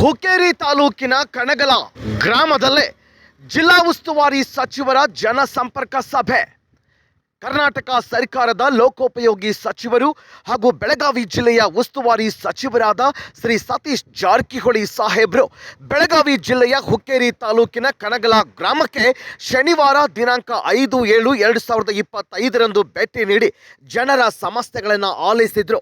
ಹುಕ್ಕೇರಿ ತಾಲೂಕಿನ ಕಣಗಲ ಗ್ರಾಮದಲ್ಲೇ ಜಿಲ್ಲಾ ಉಸ್ತುವಾರಿ ಸಚಿವರ ಜನಸಂಪರ್ಕ ಸಭೆ. ಕರ್ನಾಟಕ ಸರ್ಕಾರದ ಲೋಕೋಪಯೋಗಿ ಸಚಿವರು ಹಾಗೂ ಬೆಳಗಾವಿ ಜಿಲ್ಲೆಯ ಉಸ್ತುವಾರಿ ಸಚಿವರಾದ ಶ್ರೀ ಸತೀಶ್ ಜಾರಕಿಹೊಳಿ ಸಾಹೇಬ್ರು ಬೆಳಗಾವಿ ಜಿಲ್ಲೆಯ ಹುಕ್ಕೇರಿ ತಾಲೂಕಿನ ಕಣಗಲ ಗ್ರಾಮಕ್ಕೆ ಶನಿವಾರ ದಿನಾಂಕ ಐದು ಏಳು ಎರಡು ಸಾವಿರದ ಇಪ್ಪತ್ತೈದರಂದು ಭೇಟಿ ನೀಡಿ ಜನರ ಸಮಸ್ಯೆಗಳನ್ನು ಆಲಿಸಿದರು.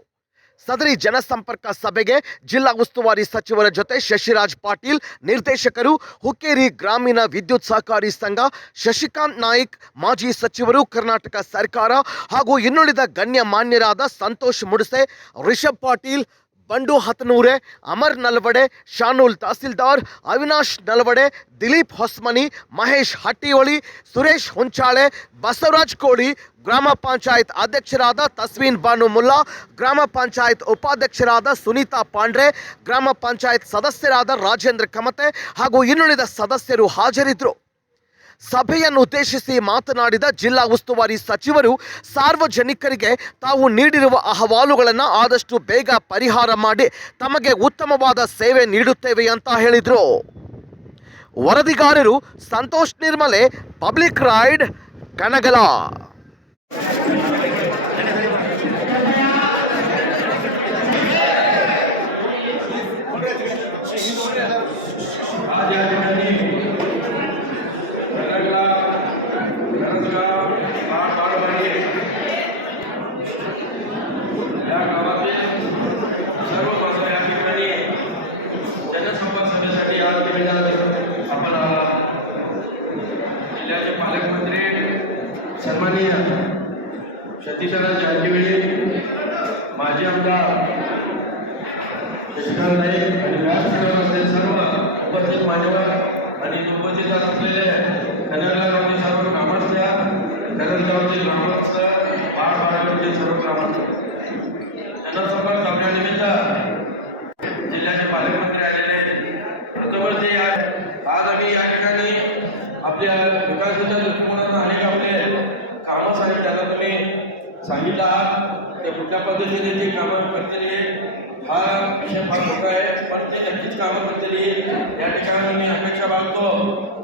ಸದರಿ ಜನಸಂಪರ್ಕ ಸಭೆಗೆ ಜಿಲ್ಲಾ ಉಸ್ತುವಾರಿ ಸಚಿವರ ಜೊತೆ ಶಶಿರಾಜ್ ಪಾಟೀಲ್, ನಿರ್ದೇಶಕರು ಹುಕ್ಕೇರಿ ಗ್ರಾಮೀಣ ವಿದ್ಯುತ್ ಸಹಕಾರಿ ಸಂಘ, ಶಶಿಕಾಂತ್ ನಾಯ್ಕ್, ಮಾಜಿ ಸಚಿವರು ಕರ್ನಾಟಕ ಸರ್ಕಾರ ಹಾಗೂ ಇನ್ನುಳಿದ ಗಣ್ಯ ಮಾನ್ಯರಾದ ಸಂತೋಷ್ ಮುಡಸೆ, ರಿಷಬ್ ಪಾಟೀಲ್ ಬಂಡು ಹತನೂರೆ, ಅಮರ್ ನಲ್ವಡೆ, ಶಾನೂಲ್ ತಹಸೀಲ್ದಾರ್, ಅವಿನಾಶ್ ನಲ್ವಡೆ, ದಿಲೀಪ್ ಹೊಸ್ಮನಿ, ಮಹೇಶ್ ಹಟ್ಟಿಹೊಳಿ, ಸುರೇಶ್ ಹುಂಚಾಳೆ, ಬಸವರಾಜ್ ಕೋಳಿ, ಗ್ರಾಮ ಪಂಚಾಯತ್ ಅಧ್ಯಕ್ಷರಾದ ತಸ್ವೀನ್ ಬಾನು ಮುಲ್ಲಾ, ಗ್ರಾಮ ಪಂಚಾಯತ್ ಉಪಾಧ್ಯಕ್ಷರಾದ ಸುನೀತಾ ಪಾಂಡ್ರೆ, ಗ್ರಾಮ ಪಂಚಾಯತ್ ಸದಸ್ಯರಾದ ರಾಜೇಂದ್ರ ಕಮತೆ ಹಾಗೂ ಇನ್ನುಳಿದ ಸದಸ್ಯರು ಹಾಜರಿದ್ದರು. ಸಭೆಯನ್ನು ಉದ್ದೇಶಿಸಿ ಮಾತನಾಡಿದ ಜಿಲ್ಲಾ ಉಸ್ತುವಾರಿ ಸಚಿವರು, ಸಾರ್ವಜನಿಕರಿಗೆ ತಾವು ನೀಡಿರುವ ಅಹವಾಲುಗಳನ್ನು ಆದಷ್ಟು ಬೇಗ ಪರಿಹಾರ ಮಾಡಿ ತಮಗೆ ಉತ್ತಮವಾದ ಸೇವೆ ನೀಡುತ್ತೇವೆ ಅಂತ ಹೇಳಿದರು. ವರದಿಗಾರರು ಸಂತೋಷ್ ನಿರ್ಮಲೆ, ಪಬ್ಲಿಕ್ ರೈಡ್ ಕನಗಲ सन्माननीय सतीशराज जारकिहोळी माजी आमदार शशिकांत नाईक आणि व्यासपीठावरचे सर्व उपस्थित मान्यवर आणि उपस्थित असलेले कन्याला गावचे सर्व ग्रामस्थ नगरगावचे ग्रामस्थ बाळ बाळावरचे सर्व ग्रामस्थ. सांगितलं आहात ते कुठल्या पद्धतीने ते कामं करतील हा विषय फार मोठा आहे पण ते नक्कीच कामं करतील या ठिकाणी मी अपेक्षा बाळगतो.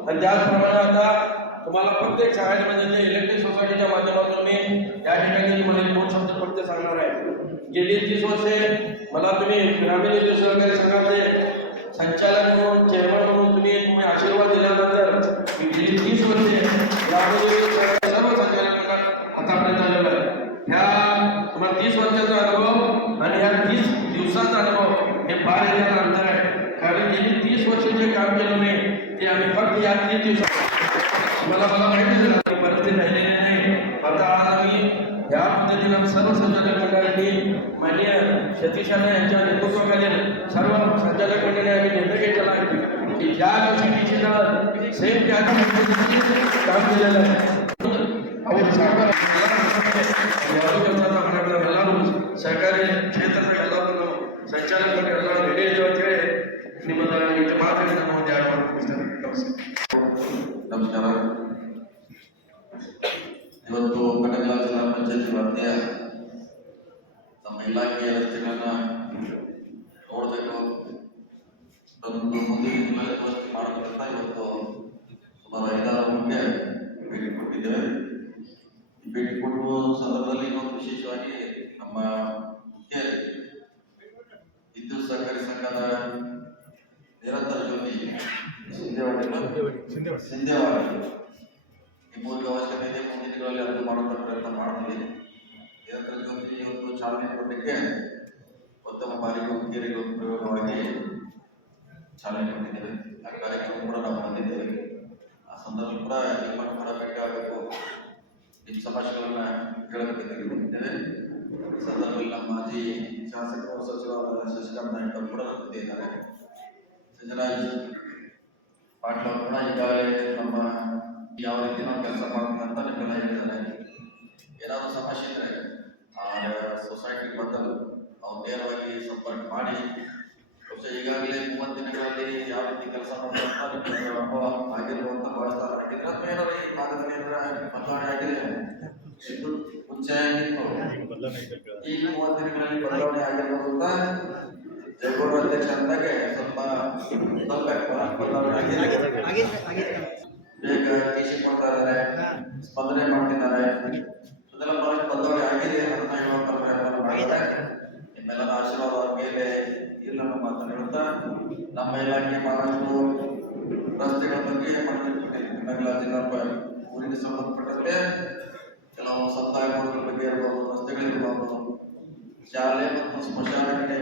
आणि त्याचप्रमाणे आता तुम्हाला प्रत्येक एक म्हणजे इलेक्ट्रिक सोसायटीच्या माध्यमातून मी या ठिकाणी तुम्हाला दोन शब्द फक्त सांगणार आहे. गेली तीस वर्षे मला तुम्ही ग्रामीण विद्युत सहकारी संघाचे संचालक म्हणून चेअरमन म्हणून तुम्ही तुम्ही आशीर्वाद दिल्यानंतर मी गेली तीस वर्षे ग्रामीण हे फार याच्यात अंतर आहे कारण गेली तीस वर्ष जे काम केलं नाही ते आम्ही फक्त या तीस दिवसात मला मला माहिती आहे परिस्थिती राहिलेली नाही। आता आज आम्ही या पद्धतीनं सर्व संचालक मंडळांनी माननीय सतीशाने यांच्या नेतृत्वाखालील सर्व संचालक मंडळाने आम्ही निर्णय घेतलेला आहे की ज्या डिजिटल सेम त्या काम केलेलं आहे. ಇವತ್ತು ಕನ್ನಡ ಜಿಲ್ಲಾ ಪಂಚಾಯತಿ ವ್ಯಾಪ್ತಿಯ ನಮ್ಮ ಇಲಾಖೆಯ ರಸ್ತೆಗಳನ್ನ ನೋಡಬೇಕು. ಒಂದು ಮುಂದಿನ ದಿನಗಳಲ್ಲಿ ದುರಸ್ತಿ ಮಾಡಬೇಕಂತ ಇವತ್ತು ಸುಮಾರು ಐದಾರು ಮುಂದೆ ಭೇಟಿ ಕೊಟ್ಟಿದ್ದೇವೆ. ಭೇಟಿ ಕೊಡುವ ಸಂದರ್ಭದಲ್ಲಿ ಇವತ್ತು ವಿಶೇಷವಾಗಿ ನಮ್ಮ ಮುಖ್ಯ ವಿದ್ಯುತ್ ಸಹಕಾರಿ ಸಂಘದ ನಿರಂತರ ಜ್ಯೋತಿ ಸಿಂಧೇವಾಡಿ. ಸಿಂಧೇವಾಡಿ. ಈ ಮೂರು ಅವಶ್ಯಕತೆ ಇದೆ, ಮುಂದಿನ ದಿನಗಳಲ್ಲಿ ಅದು ಮಾಡುವಂತ ಪ್ರಯತ್ನ ಮಾಡ್ತೀವಿ. ಇವತ್ತು ಚಾಲನೆ ಕೊಡಲಿಕ್ಕೆ ಉತ್ತಮ ಬಾರಿಗೆ ಹುಕ್ಕೇರಿಗೆ ಒಂದು ಪ್ರಯೋಗವಾಗಿ ಚಾಲನೆ ಕೊಟ್ಟಿದ್ದೇವೆ. ಆ ಕಾರ್ಯಕ್ರಮ ಕೂಡ ನಾವು ಬಂದಿದ್ದೇವೆ. ಆ ಸಂದರ್ಭ ಕೂಡ ನಿಮ್ಮನ್ನು ಕೂಡ ಭೇಟಿ ಆಗಬೇಕು ನಿಮ್ಮ ಸಮಸ್ಯೆಗಳನ್ನ ಈ ಸಂದರ್ಭದಲ್ಲಿ ನಮ್ಮ ಮಾಜಿ ಶಾಸಕರು ಸಚಿವರಾದ ಶಶಿಕಾಂತ್ ಅವರು ಕೂಡ ಬಂದಿದ್ದಾರೆ ಸಜರಾಜ್ ಪಾಟೀಲ್ ಕೂಡ ಈಗಾಗಲೇ ನಮ್ಮ ಯಾವ ರೀತಿ ನಾವು ಕೆಲಸ ಮಾಡ್ತೀವಿ ಅಂತ ಹೇಳ್ತಾರೆ. ಏನಾದರೂ ಸಮಸ್ಯೆ ಇದ್ರೆ ಸೊಸೈಟಿ ಬಂದಲ್ಲಿ ನಾವು ನೇರವಾಗಿ ಸಂಪರ್ಕ ಮಾಡಿ. ಬಹುಶಃ ಈಗಾಗಲೇ ಮೂವತ್ತು ದಿನಗಳಲ್ಲಿ ಯಾವ ರೀತಿ ಕೆಲಸ ಮಾಡ್ತಾರೆ ಅಂತ ಅಥವಾ ಏನಾದ್ರು ಈ ಭಾಗದಲ್ಲಿ ಅಂದ್ರೆ ಬದಲಾವಣೆ ಆಗಿದೆ ಮುಂಚೆ ಈಗ ಮೂವತ್ತು ದಿನಗಳಲ್ಲಿ ಬದಲಾವಣೆ ಆಗಿರ್ಬೋದು ಅಂತ ಜಯಗೌಡ ಅಧ್ಯಕ್ಷ ಅಂದಾಗೆ ಸ್ವಲ್ಪ ಸ್ವಲ್ಪ ಬದಲಾವಣೆ ಆಗಿದೆ ಸ್ಪಂದನೆ ಮಾಡ್ತಿದ್ದಾರೆ. ಅದೆಲ್ಲ ಬಹಳಷ್ಟು ಬದಲಾವಣೆ ಆಗಿದೆ ಅಂತ ಹೇಳುವಂತ ನಿಮ್ಮೆಲ್ಲರ ಆಶೀರ್ವಾದ ಮೇಲೆ ಇಲ್ಲ ಅನ್ನೋ ಮಾತನ್ನು ನಮ್ಮ ಇಲಾಖೆ ಬಹಳಷ್ಟು ರಸ್ತೆಗಳ ಬಗ್ಗೆ ನಿಮ್ಮೆಲ್ಲ ಜಿಲ್ಲಾ ಊರಿಗೆ ಸಂಬಂಧಪಟ್ಟಂತೆ ಕೆಲವು ಸತ್ತಾಯ ಬಗ್ಗೆ ಇರ್ಬೋದು, ರಸ್ತೆಗಳಿರ್ಬೋದು, ಶಾಲೆ ಮತ್ತು ಸ್ಮಶಾನಕ್ಕೆ